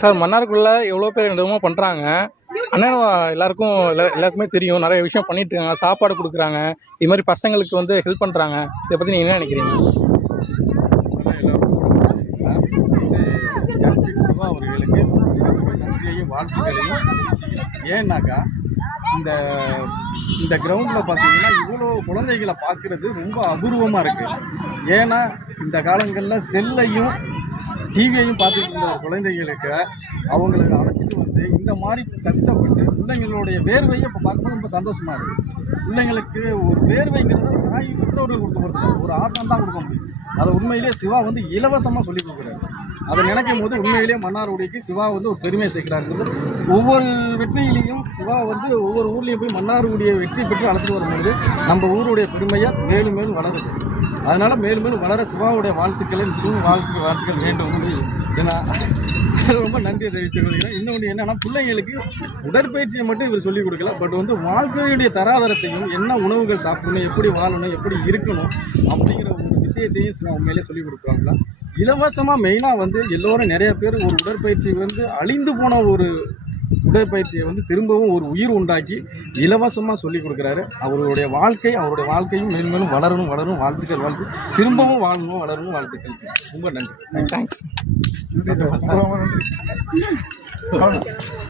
Sir மன்னாருக்குள்ள எவ்வளோ பேர் விதமாக பண்ணுறாங்க அண்ணன் எல்லாருக்கும் எல்லா எல்லாருக்குமே தெரியும். நிறைய விஷயம் பண்ணிட்டு இருக்காங்க. சாப்பாடு கொடுக்குறாங்க. இது மாதிரி பசங்களுக்கு வந்து ஹெல்ப் பண்ணுறாங்க இதை பற்றி நீங்கள் என்ன நினைக்கிறீங்க? ஜான்சிக் அவர்களுக்கு ஏன்னாக்கா இந்த இந்த கிரவுண்டில் பார்த்தீங்கன்னா இவ்வளோ குழந்தைகளை பார்க்குறது ரொம்ப அபூர்வமாக இருக்குது ஏன்னா இந்த காலங்களில் செல்லையும் டிவியையும் பார்த்துட்டு இருந்த குழந்தைகளுக்கு அவங்களுக்கு அழைச்சிட்டு வந்து இந்த மாதிரி கஷ்டப்பட்டு பிள்ளைங்களுடைய வேர்வையை இப்போ பார்க்கும்போது ரொம்ப சந்தோஷமாக இருக்குது பிள்ளைங்களுக்கு ஒரு வேர்வைங்கிறது தாய் பெற்றோர்கள் கொடுக்க ஒரு ஆசான் தான் கொடுக்க முடியும். அதை உண்மையிலேயே சிவா வந்து இலவசமாக சொல்லி கொடுக்குறாரு. அதை நினைக்கும் போது உண்மையிலேயே மன்னார்குடிக்கு சிவா வந்து ஒரு பெருமையை சேர்க்கிறாருங்கிறது ஒவ்வொரு வெற்றியிலையும் சிவா வந்து ஒவ்வொரு ஊர்லேயும் போய் மன்னார்குடியை வெற்றி பெற்று அழைச்சிட்டு வரும்போது நம்ம ஊருடைய பெருமையை மேலும் மேலும் வளருது அதனால் மேலும் மேலும் வளர சிவாவுடைய வாழ்த்துக்களை மிகவும் வாழ்த்து வாழ்த்துக்கள் வேண்டும். ஏன்னா ரொம்ப நன்றியை தெரிவித்துக் கொள்கிறேன். இன்னொன்று என்னன்னா பிள்ளைங்களுக்கு உடற்பயிற்சியை மட்டும் இவர் சொல்லிக் கொடுக்கல. பட் வந்து வாழ்க்கையுடைய தராதரத்தையும் என்ன உணவுகள் சாப்பிடணும் எப்படி வாழணும் எப்படி இருக்கணும் அப்படிங்கிற ஒரு விஷயத்தையும் சிவா உண்மையிலே சொல்லிக் கொடுக்குறாங்களா? இலவசமாக மெயினாக வந்து எல்லோரும் நிறைய பேர் ஒரு உடற்பயிற்சி வந்து அழிந்து போன ஒரு உடற்பயிற்சியை வந்து திரும்பவும் ஒரு உயிர் உண்டாக்கி இலவசமாக சொல்லி கொடுக்குறாரு. அவருடைய வாழ்க்கை அவருடைய வாழ்க்கையும் மேலும் மேலும் வளரணும் வளரும் வாழ்த்துக்கள் வாழ்த்து. திரும்பவும் வாழணும் வளரணும் வாழ்த்துக்கள். ரொம்ப நன்றி. தேங்க்ஸ்